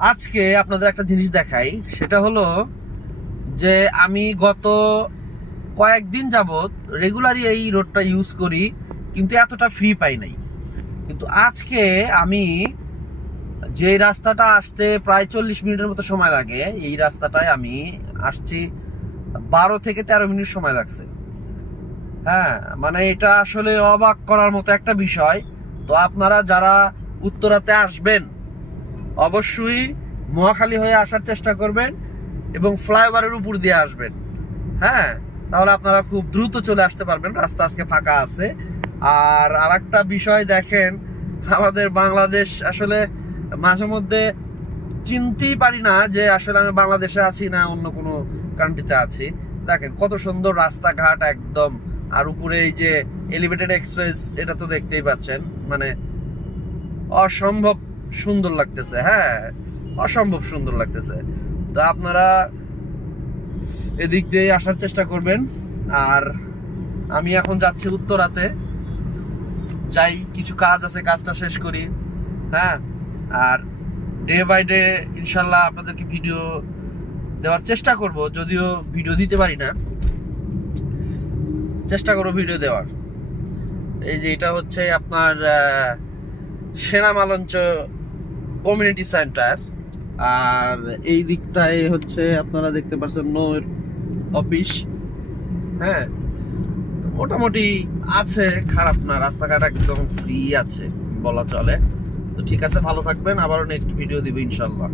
আজকে আপনাদের একটা জিনিস দেখাই, সেটা হলো যে আমি গত কয়েকদিন যাবত রেগুলারই এই রোডটা ইউজ করি, কিন্তু এতটা ফ্রি পাই নাই। কিন্তু আজকে আমি যে রাস্তাটা আসতে প্রায় 40 মিনিটের মতো সময় লাগে, এই রাস্তাটায় আমি আসছি 12 থেকে 13 মিনিট সময় লাগছে। হ্যাঁ, মানে এটা আসলে অবাক করার মতো একটা বিষয়। তো আপনারা যারা উত্তরাতে আসবেন অবশ্যই মহাখালী হয়ে আসার চেষ্টা করবেন এবং ফ্লাইওভারের উপর দিয়ে আসবেন। হ্যাঁ, তাহলে আপনারা খুব দ্রুত চলে আসতে পারবেন, রাস্তা আজকে ফাঁকা আছে। আর আরেকটা বিষয় দেখেন, আমাদের বাংলাদেশ আসলে মাঝে মধ্যে চিনতেই পারি না যে আসলে আমি বাংলাদেশে আছি না অন্য কোনো কান্ট্রিতে আছি। দেখেন কত সুন্দর রাস্তাঘাট একদম। আর উপরে এই যে এলিভেটেড এক্সপ্রেস, এটা তো দেখতেই পাচ্ছেন, মানে অসম্ভব সুন্দর লাগতেছে। হ্যাঁ, অসম্ভব সুন্দর লাগতেছে। তো আপনারা এদিক দিয়ে আসার চেষ্টা করবেন। আর আমি এখন যাচ্ছি উত্তরাতে, যাই কিছু কাজ আছে, কাজটা শেষ করি। হ্যাঁ, আর ডে বাই ডে ইনশাল্লাহ আপনাদেরকে ভিডিও দেওয়ার চেষ্টা করব, যদিও ভিডিও দিতে পারি না, চেষ্টা করবো ভিডিও দেওয়ার। এই যে এটা হচ্ছে আপনার সেনামালঞ্চ কমিউনিটি সেন্টার, আর এই দিকটায় হচ্ছে আপনারা দেখতে পাচ্ছেন নৌর অফিস। হ্যাঁ, মোটামুটি আছে, খারাপ না, রাস্তাঘাট একদম ফ্রি আছে বলা চলে। তো ঠিক আছে, ভালো থাকবেন, আবারও নেক্সট ভিডিও দিব ইনশাল্লাহ।